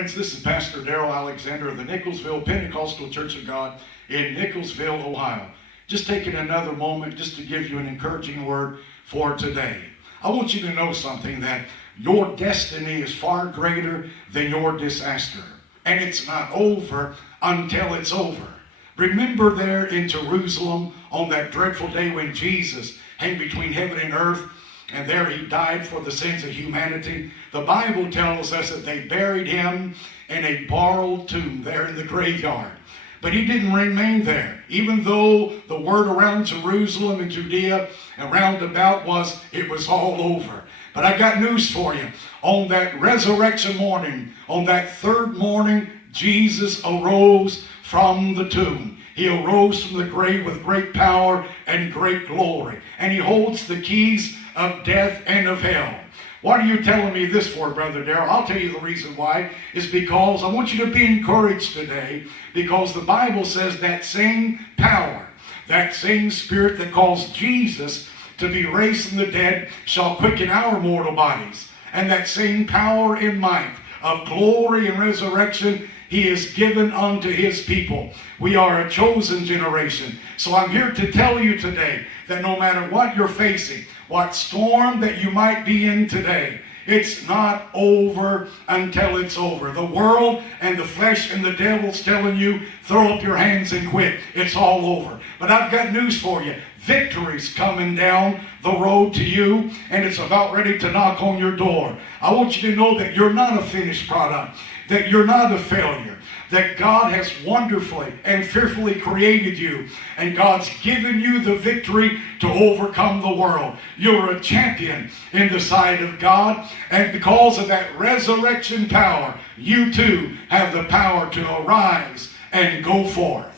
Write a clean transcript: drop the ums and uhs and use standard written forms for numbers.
friends, this is Pastor Darroll Alexander of the Nicholsville Pentecostal Church of God in Nicholsville, Ohio. Just taking another moment just to give you an encouraging word for today. I want you to know something, that your destiny is far greater than your disaster. And it's not over until it's over. Remember there in Jerusalem on that dreadful day when Jesus hung between heaven and earth, and there he died for the sins of humanity. The Bible tells us that they buried him in a borrowed tomb there in the graveyard. But he didn't remain there, even though the word around Jerusalem and Judea and round about was it was all over. But I got news for you. On that resurrection morning, on that third morning, Jesus arose from the tomb. He arose from the grave with great power and great glory. And he holds the keys of death and of hell. What are you telling me this for, Brother Darroll? I'll tell you the reason why. Is because I want you to be encouraged today, because the Bible says that same power, that same spirit that caused Jesus to be raised from the dead shall quicken our mortal bodies. And that same power and might of glory and resurrection he is given unto his people. We are a chosen generation. So I'm here to tell you today that no matter what you're facing, what storm that you might be in today, it's not over until it's over. The world and the flesh and the devil's telling you, throw up your hands and quit. It's all over. But I've got news for you. Victory's coming down the road to you, and it's about ready to knock on your door. I want you to know that you're not a finished product, that you're not a failure, that God has wonderfully and fearfully created you, and God's given you the victory to overcome the world. You're a champion in the sight of God, and because of that resurrection power, you too have the power to arise and go forth.